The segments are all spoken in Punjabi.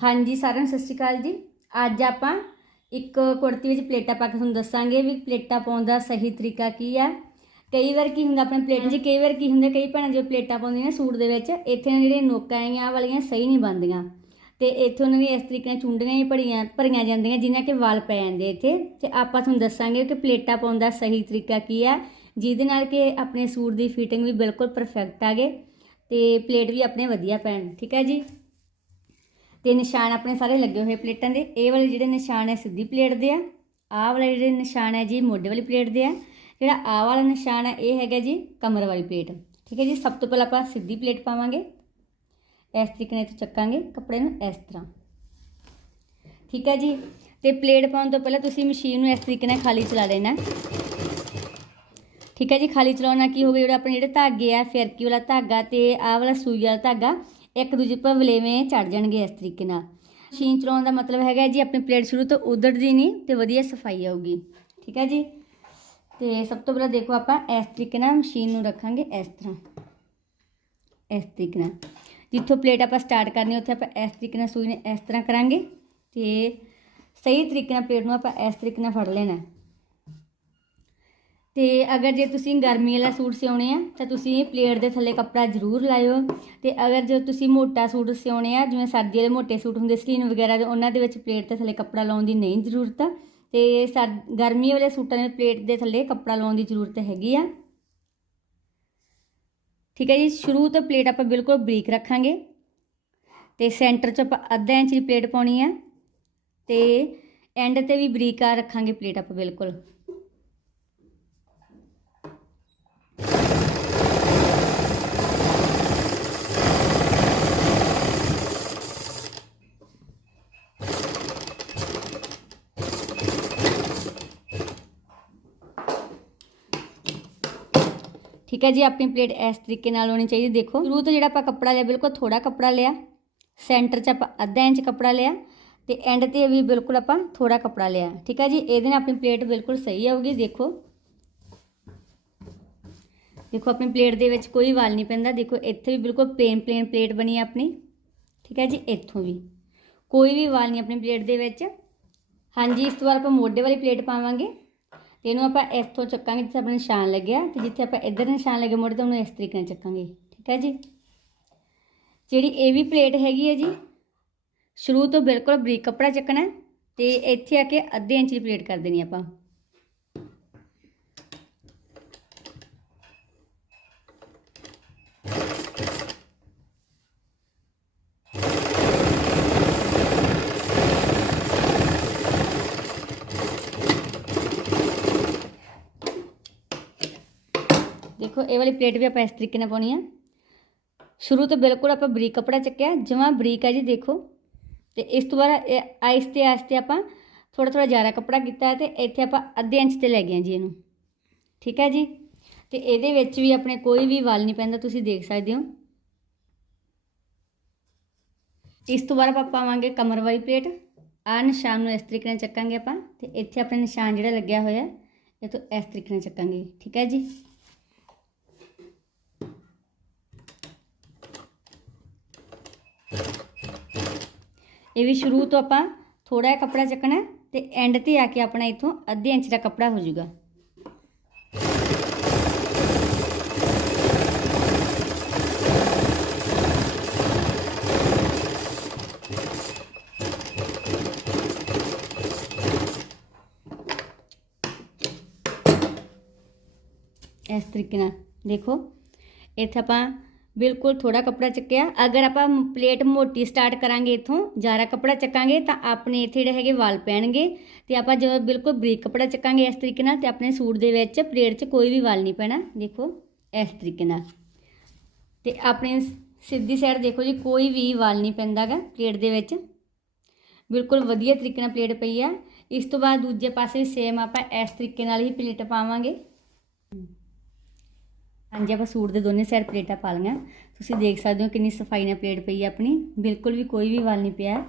ਹਾਂਜੀ ਸਾਰਿਆਂ ਨੂੰ ਸਤਿ ਸ਼੍ਰੀ ਅਕਾਲ ਜੀ। ਅੱਜ ਆਪਾਂ ਇੱਕ ਕੁੜਤੀ ਵਿੱਚ ਪਲੇਟਾਂ ਪਾ ਕੇ ਤੁਹਾਨੂੰ ਦੱਸਾਂਗੇ ਵੀ ਪਲੇਟਾਂ ਪਾਉਣ ਦਾ ਸਹੀ ਤਰੀਕਾ ਕੀ ਹੈ। ਕਈ ਵਾਰ ਕੀ ਹੁੰਦਾ, ਆਪਣੇ ਪਲੇਟ 'ਚ ਕਈ ਵਾਰ ਕੀ ਹੁੰਦਾ, ਕਈ ਭੈਣਾਂ ਜੋ ਪਲੇਟਾਂ ਪਾਉਂਦੀਆਂ ਨੇ ਸੂਟ ਦੇ ਵਿੱਚ, ਇੱਥੇ ਜਿਹੜੀਆਂ ਨੋਕਾਂ ਆਈਆਂ ਵਾਲੀਆਂ ਸਹੀ ਨਹੀਂ ਬਣਦੀਆਂ। ਤੇ ਇੱਥੇ ਉਹਨਾਂ ਦੀ ਇਸ ਤਰੀਕੇ ਨਾਲ ਚੁੰਡੀਆਂ ਹੀ ਭਰੀਆਂ ਭਰੀਆਂ ਜਾਂਦੀਆਂ ਜਿਨ੍ਹਾਂ ਕਿ ਵਾਲ ਪੈ ਜਾਂਦੇ ਇੱਥੇ। ਤੇ ਆਪਾਂ ਤੁਹਾਨੂੰ ਦੱਸਾਂਗੇ ਕਿ ਪਲੇਟਾਂ ਪਾਉਣ ਦਾ ਸਹੀ ਤਰੀਕਾ ਕੀ ਹੈ, ਜਿਹਦੇ ਨਾਲ ਕਿ ਆਪਣੇ ਸੂਟ ਦੀ ਫਿਟਿੰਗ ਵੀ ਬਿਲਕੁਲ ਪਰਫੈਕਟ ਆਗੇ ਤੇ ਪਲੇਟ ਵੀ ਆਪਣੇ ਵਧੀਆ ਪੈਣ, ਠੀਕ ਹੈ ਜੀ? ਤੇ ਨਿਸ਼ਾਨ ਆਪਣੇ ਸਾਰੇ ਲੱਗੇ ਹੋਏ ਪਲੇਟਾਂ ਦੇ। ਇਹ ਵਾਲੇ ਜਿਹੜੇ ਨਿਸ਼ਾਨ ਹੈ ਸਿੱਧੀ ਪਲੇਟ ਦੇ ਆ। ਆਹ ਵਾਲੇ ਜਿਹੜੇ ਨਿਸ਼ਾਨ ਹੈ ਜੀ ਮੋਢੇ ਵਾਲੀ ਪਲੇਟ ਦੇ ਆ। ਜਿਹੜਾ ਆਹ ਵਾਲਾ ਨਿਸ਼ਾਨ ਹੈ, ਇਹ ਹੈਗਾ ਜੀ ਕਮਰ ਵਾਲੀ ਪਲੇਟ। ਠੀਕ ਹੈ ਜੀ, ਸਭ ਤੋਂ ਪਹਿਲਾਂ ਆਪਾਂ ਸਿੱਧੀ ਪਲੇਟ ਪਾਵਾਂਗੇ। ਇਸ ਤਰੀਕੇ ਨਾਲ ਚੱਕਾਂਗੇ ਕੱਪੜੇ ਨੂੰ ਇਸ ਤਰ੍ਹਾਂ। ਠੀਕ ਹੈ ਜੀ, ਤੇ ਪਲੇਟ ਪਾਉਣ ਤੋਂ ਪਹਿਲਾਂ ਤੁਸੀਂ ਮਸ਼ੀਨ ਨੂੰ ਇਸ ਤਰੀਕੇ ਨਾਲ ਖਾਲੀ ਚਲਾ ਲੈਣਾ। ਠੀਕ ਹੈ ਜੀ, ਖਾਲੀ ਚਲਾਉਣਾ ਨਾਲ ਕੀ ਹੋਗਾ ਜਿਹੜਾ ਆਪਣੇ ਜਿਹੜੇ ਧਾਗੇ ਆ, ਫਿਰਕੀ ਵਾਲਾ ਧਾਗਾ ਤੇ ਆਹ ਵਾਲਾ ਸੂਈ ਵਾਲਾ ਧਾਗਾ ਇੱਕ ਦੂਜੇ ਪਰ ਵਲੇਵੇਂ ਚੜ ਜਾਣਗੇ ਇਸ ਤਰੀਕੇ ਨਾਲ। ਮਸ਼ੀਨ ਚਲਾਉਣ ਦਾ ਮਤਲਬ ਹੈਗਾ ਜੀ, ਆਪਣੀ ਪਲੇਟ ਸ਼ੁਰੂ ਤੋਂ ਉਧੜਦੀ ਨਹੀਂ ਤੇ ਵਧੀਆ ਸਫ਼ਾਈ ਆਊਗੀ। ਠੀਕ ਹੈ ਜੀ? ਤੇ ਸਭ ਤੋਂ ਪਹਿਲਾਂ ਦੇਖੋ ਆਪਾਂ ਇਸ ਤਰੀਕੇ ਨਾਲ ਮਸ਼ੀਨ ਨੂੰ ਰੱਖਾਂਗੇ ਇਸ ਤਰ੍ਹਾਂ। ਇਸ ਤਰੀਕੇ ਨਾਲ। ਜਿੱਥੋਂ ਪਲੇਟ ਆਪਾਂ ਸਟਾਰਟ ਕਰਨੀ, ਉੱਥੇ ਆਪਾਂ ਇਸ ਤਰੀਕੇ ਨਾਲ ਸੂਈ ਨੇ ਇਸ ਤਰ੍ਹਾਂ ਕਰਾਂਗੇ ਤੇ ਸਹੀ ਤਰੀਕੇ ਨਾਲ ਪਲੇਟ ਨੂੰ ਆਪਾਂ ਇਸ ਤਰੀਕੇ ਨਾਲ ਫੜ ਲੈਣਾ। ਤੇ ਅਗਰ ਜੇ ਤੁਸੀਂ ਗਰਮੀ ਵਾਲਾ ਸੂਟ ਸਿਉਣੇ ਆ, ਤਾਂ ਤੁਸੀਂ ਪਲੇਟ ਦੇ ਥੱਲੇ ਕੱਪੜਾ ਜ਼ਰੂਰ ਲਾਇਓ। ਤੇ ਅਗਰ ਜੇ ਤੁਸੀਂ ਮੋਟਾ ਸੂਟ ਸਿਉਣੇ ਆ, ਜਿਵੇਂ ਸਰਦੀ ਵਾਲੇ ਮੋਟੇ ਸੂਟ ਹੁੰਦੇ, ਸਲੀਨ ਵਗੈਰਾ ਦੇ, ਉਹਨਾਂ ਦੇ ਵਿੱਚ ਪਲੇਟ ਦੇ ਥੱਲੇ ਕੱਪੜਾ ਲਾਉਣ ਦੀ ਨਹੀਂ ਜ਼ਰੂਰਤ। ਤੇ ਸਰ, ਗਰਮੀ ਵਾਲੇ ਸੂਟਾਂ ਦੇ ਪਲੇਟ ਦੇ ਥੱਲੇ ਕੱਪੜਾ ਲਾਉਣ ਦੀ ਜ਼ਰੂਰਤ ਹੈਗੀ ਆ। ਠੀਕ ਹੈ ਜੀ, ਸ਼ੁਰੂ ਤੋਂ ਪਲੇਟ ਆਪਾਂ ਬਿਲਕੁਲ ਬਰੀਕ ਰੱਖਾਂਗੇ। ਤੇ ਸੈਂਟਰ 'ਚ ਆਪਾਂ ਅੱਧਾ ਇੰਚ ਦੀ ਪਲੇਟ ਪਾਉਣੀ ਆ। ਤੇ ਐਂਡ ਤੇ ਵੀ ਬਰੀਕ ਆ ਰੱਖਾਂਗੇ ਪਲੇਟ ਆਪਾਂ ਬਿਲਕੁਲ। ਠੀਕ ਹੈ ਜੀ, ਆਪਣੀ ਪਲੇਟ ਇਸ ਤਰੀਕੇ ਨਾਲ ਹੋਣੀ ਚਾਹੀਦੀ। ਦੇਖੋ, ਸ਼ੁਰੂ ਤੋਂ ਜਿਹੜਾ ਆਪਾਂ ਕੱਪੜਾ ਲਿਆ, ਬਿਲਕੁਲ ਥੋੜਾ ਕੱਪੜਾ ਲਿਆ। ਸੈਂਟਰ 'ਚ ਆਪਾਂ ਅੱਧਾ ਇੰਚ ਕੱਪੜਾ ਲਿਆ ਤੇ ਐਂਡ ਤੇ ਵੀ ਬਿਲਕੁਲ ਆਪਾਂ ਥੋੜਾ ਕੱਪੜਾ ਲਿਆ। ਠੀਕ ਹੈ ਜੀ, ਇਹਦੇ ਨਾਲ ਆਪਣੀ ਪਲੇਟ ਬਿਲਕੁਲ ਸਹੀ ਆਊਗੀ, ਦੇਖੋ। ਦੇਖੋ, ਆਪਣੀ ਪਲੇਟ ਦੇ ਵਿੱਚ ਕੋਈ ਵਾਲ ਨਹੀਂ ਪੈਂਦਾ। ਦੇਖੋ, ਇੱਥੇ ਵੀ ਬਿਲਕੁਲ ਪਲੇਨ ਪਲੇਨ ਪਲੇਟ ਬਣੀ ਹੈ ਆਪਣੀ। ਠੀਕ ਹੈ ਜੀ, ਇੱਥੋਂ ਵੀ। ਕੋਈ ਵੀ ਵਾਲ ਨਹੀਂ ਆਪਣੀ ਪਲੇਟ ਦੇ ਵਿੱਚ। ਹਾਂਜੀ, ਇਸ ਤੋਂ ਬਾਅਦ ਆਪਾਂ ਮੋਢੇ ਵਾਲੀ ਪਲੇਟ ਪਾਵਾਂਗੇ। ਤੇ ਇਹਨੂੰ ਆਪਾਂ ਇਸ ਤੋਂ ਚੱਕਾਂਗੇ ਜਿੱਥੇ ਆਪਣਾ ਨਿਸ਼ਾਨ ਲੱਗਿਆ ਤੇ ਜਿੱਥੇ ਆਪਾਂ ਇੱਧਰ ਨਿਸ਼ਾਨ ਲੱਗੇ ਮੋਢੇ ਤੋਂ ਉਹਨੂੰ ਇਸ ਤਰੀਕੇ ਨਾਲ ਚੱਕਾਂਗੇ, ਠੀਕ ਹੈ ਜੀ? ਜਿਹੜੀ ਇਹ ਵੀ ਪਲੇਟ ਹੈਗੀ ਹੈ ਜੀ, ਸ਼ੁਰੂ ਤੋਂ ਬਿਲਕੁਲ ਬਰੀਕ ਕੱਪੜਾ ਚੱਕਣਾ ਹੈ ਤੇ ਇੱਥੇ ਆ ਕੇ ਅੱਧੇ ਇੰਚ ਦੀ ਪਲੇਟ ਕਰ ਦੇਣੀ ਆਪਾਂ। ਦੇਖੋ, ਇਹ ਵਾਲੀ ਪਲੇਟ ਵੀ ਆਪਾਂ ਇਸ ਤਰੀਕੇ ਨਾਲ ਪਾਉਣੀ ਆ। ਸ਼ੁਰੂ ਤੋਂ ਬਿਲਕੁਲ ਆਪਾਂ ਬਰੀਕ ਕੱਪੜਾ ਚੱਕਿਆ, ਜਮਾਂ ਬਰੀਕ ਹੈ ਜੀ, ਦੇਖੋ। ਤੇ ਇਸ ਤੋਂ ਬਾਅਦ ਇਹ ਆਹਿਸਤੇ ਆਹਿਸਤੇ ਆਪਾਂ ਥੋੜਾ ਥੋੜਾ ਜ਼ਿਆਦਾ ਕੱਪੜਾ ਕੀਤਾ ਹੈ ਤੇ ਇੱਥੇ ਆਪਾਂ ਅੱਧੇ ਇੰਚ ਤੇ ਲੈ ਗਏ ਹਾਂ ਜੀ ਇਹਨੂੰ। ਠੀਕ ਹੈ ਜੀ? ਤੇ ਇਹਦੇ ਵਿੱਚ ਵੀ ਆਪਣੇ ਕੋਈ ਵੀ ਵਾਲ ਨਹੀਂ ਪੈਂਦਾ, ਤੁਸੀਂ ਦੇਖ ਸਕਦੇ ਹੋ। ਇਸ ਤੋਂ ਬਾਅਦ ਆਪਾਂ ਪਾਵਾਂਗੇ ਕਮਰ ਵਾਲੀ ਪਲੇਟ ਆਹ ਨਿਸ਼ਾਨ ਨੂੰ ਇਸ ਤਰੀਕੇ ਨਾਲ ਚੱਕਾਂਗੇ ਆਪਾਂ ਤੇ ਇੱਥੇ ਆਪਣਾ ਨਿਸ਼ਾਨ ਜਿਹੜਾ ਲੱਗਿਆ ਹੋਇਆ, ਇਹ ਤੋਂ ਇਸ ਤਰੀਕੇ ਨਾਲ ਚੱਕਾਂਗੇ। ਠੀਕ ਹੈ ਜੀ? ਇਹ ਵੀ ਸ਼ੁਰੂ ਤੋਂ ਆਪਾਂ ਥੋੜਾ ਜਿਹਾ ਕੱਪੜਾ ਚੱਕਣਾ ਹੈ ਤੇ ਐਂਡ ਤੇ ਆ ਕੇ ਆਪਣਾ ਇਥੋਂ ਅੱਧੇ ਇੰਚ ਦਾ ਕੱਪੜਾ ਹੋ ਜਾਊਗਾ। ਇਸ ਤਰੀਕੇ ਨਾਲ ਦੇਖੋ, ਇੱਥੇ ਆਪਾਂ ਬਿਲਕੁਲ ਥੋੜਾ ਕੱਪੜਾ ਚੱਕਿਆ। ਅਗਰ ਆਪਾਂ ਪਲੇਟ ਮੋਟੀ ਸਟਾਰਟ ਕਰਾਂਗੇ ਇਥੋਂ ਜ਼ਿਆਦਾ ਕੱਪੜਾ ਚੱਕਾਂਗੇ ਤਾਂ ਆਪਣੇ ਇੱਥੇ ਜਿਹੜੇ ਹੈਗੇ ਵਾਲ ਪੈਣਗੇ ਤੇ ਆਪਾਂ ਜਦੋਂ ਬਿਲਕੁਲ ਬਰੀਕ ਕੱਪੜਾ ਚੱਕਾਂਗੇ ਇਸ ਤਰੀਕੇ ਨਾਲ ਤੇ ਆਪਣੇ ਸੂਟ ਦੇ ਵਿੱਚ ਪਲੇਟ 'ਚ ਕੋਈ ਵੀ ਵਾਲ ਨਹੀਂ ਪੈਣਾ। ਦੇਖੋ, ਇਸ ਤਰੀਕੇ ਨਾਲ। ਤੇ ਆਪਣੇ ਸਿੱਧੀ ਸਾਈਡ ਦੇਖੋ ਜੀ, ਕੋਈ ਵੀ ਵਾਲ ਨਹੀਂ ਪੈਂਦਾਗਾ ਪਲੇਟ ਦੇ ਵਿੱਚ। ਬਿਲਕੁਲ ਵਧੀਆ ਤਰੀਕੇ ਨਾਲ ਪਲੇਟ ਪਈ ਆ। ਇਸ ਤੋਂ ਬਾਅਦ ਦੂਜੇ ਪਾਸੇ ਵੀ ਸੇਮ ਆਪਾਂ ਇਸ ਤਰੀਕੇ ਨਾਲ ਹੀ ਪਲੇਟ ਪਾਵਾਂਗੇ। ਹਾਂਜੀ, ਆਪਾਂ ਸੂਟ ਦੇ ਦੋਨੇ ਸਾਈਡ ਪਲੇਟਾਂ ਪਾ ਲਈਆਂ। ਤੁਸੀਂ ਦੇਖ ਸਕਦੇ ਹੋ ਕਿੰਨੀ ਸਫ਼ਾਈ ਨਾਲ ਪਲੇਟ ਪਈ ਹੈ ਆਪਣੀ। ਬਿਲਕੁਲ ਵੀ ਕੋਈ ਵੀ ਵਾਲ ਨਹੀਂ ਪਿਆ।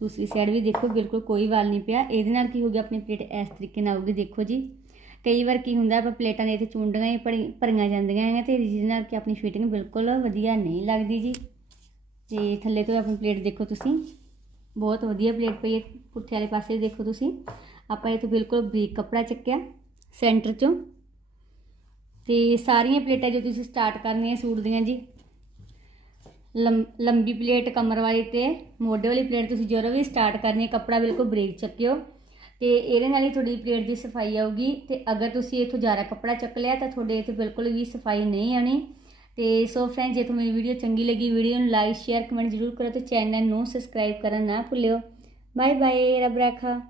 ਦੂਸਰੀ ਸਾਈਡ ਵੀ ਦੇਖੋ, ਬਿਲਕੁਲ ਕੋਈ ਵਾਲ ਨਹੀਂ ਪਿਆ। ਇਹਦੇ ਨਾਲ ਕੀ ਹੋ ਗਿਆ, ਆਪਣੀ ਪਲੇਟ ਇਸ ਤਰੀਕੇ ਨਾਲ ਆਊਗੀ। ਦੇਖੋ ਜੀ, ਕਈ ਵਾਰ ਕੀ ਹੁੰਦਾ, ਆਪਾਂ ਪਲੇਟਾਂ ਦੇ ਇੱਥੇ ਚੁੰਡੀਆਂ ਹੀ ਭਰੀ- ਭਰੀਆਂ ਜਾਂਦੀਆਂ ਹੈ ਤੇ ਜਿਹਦੇ ਨਾਲ ਕਿ ਆਪਣੀ ਫਿਟਿੰਗ ਬਿਲਕੁਲ ਵਧੀਆ ਨਹੀਂ ਲੱਗਦੀ ਜੀ। ਤੇ ਥੱਲੇ ਤੋਂ ਆਪਣੀ ਪਲੇਟ ਦੇਖੋ ਤੁਸੀਂ। ਬਹੁਤ ਵਧੀਆ ਪਲੇਟ ਪਈ ਹੈ। ਪੁੱਠੇ ਵਾਲੇ ਪਾਸੇ ਦੇਖੋ ਤੁਸੀਂ। ਆਪਾਂ ਇਹ ਤੋਂ ਬਿਲਕੁਲ ਬਰੀਕ ਕੱਪੜਾ ਚੱਕਿਆ। ਸੈਂਟਰ ਚੋਂ। ਤੇ ਸਾਰੀਆਂ ਪਲੇਟਾਂ ਜੋ ਤੁਸੀਂ ਸਟਾਰਟ ਕਰਨੀਆਂ ਸੂਟ ਦੀਆਂ ਜੀ। ਲੰ- ਲੰਬੀ ਪਲੇਟ ਕਮਰ ਵਾਲੀ ਤੇ ਮੋਢੇ ਵਾਲੀ ਪਲੇਟ ਤੁਸੀਂ ਜਦੋਂ ਵੀ ਸਟਾਰਟ ਕਰਨੀ ਕੱਪੜਾ ਬਿਲਕੁਲ ਬਰੀਕ ਚੱਕਿਓ। ਤੇ ਇਹਦੇ ਨਾਲ ਹੀ ਤੁਹਾਡੀ ਪਲੇਟ ਦੀ ਸਫ਼ਾਈ ਆਊਗੀ ਤੇ ਅਗਰ ਤੁਸੀਂ ਇਥੋਂ ਜ਼ਿਆਦਾ ਕੱਪੜਾ ਚੱਕ ਲਿਆ ਤਾਂ ਤੁਹਾਡੇ ਇੱਥੇ ਬਿਲਕੁਲ ਵੀ ਸਫ਼ਾਈ ਨਹੀਂ ਆਣੀ ਤੇ ਸੋ ਫਰੈਂਡ ਜੇ ਤੁਹਾਨੂੰ ਮੇਰੀ ਵੀਡੀਓ ਚੰਗੀ ਲੱਗੀ ਵੀਡੀਓ ਨੂੰ ਲਾਈਕ ਸ਼ੇਅਰ ਕਮੈਂਟ ਜ਼ਰੂਰ ਕਰੋ ਤੇ ਚੈਨਲ ਨੂੰ ਸਬਸਕ੍ਰਾਈਬ ਕਰਨਾ ਨਾ ਭੁੱਲਿਓ। ਬਾਏ ਬਾਏ ਰੱਬ ਰਾਖਾ।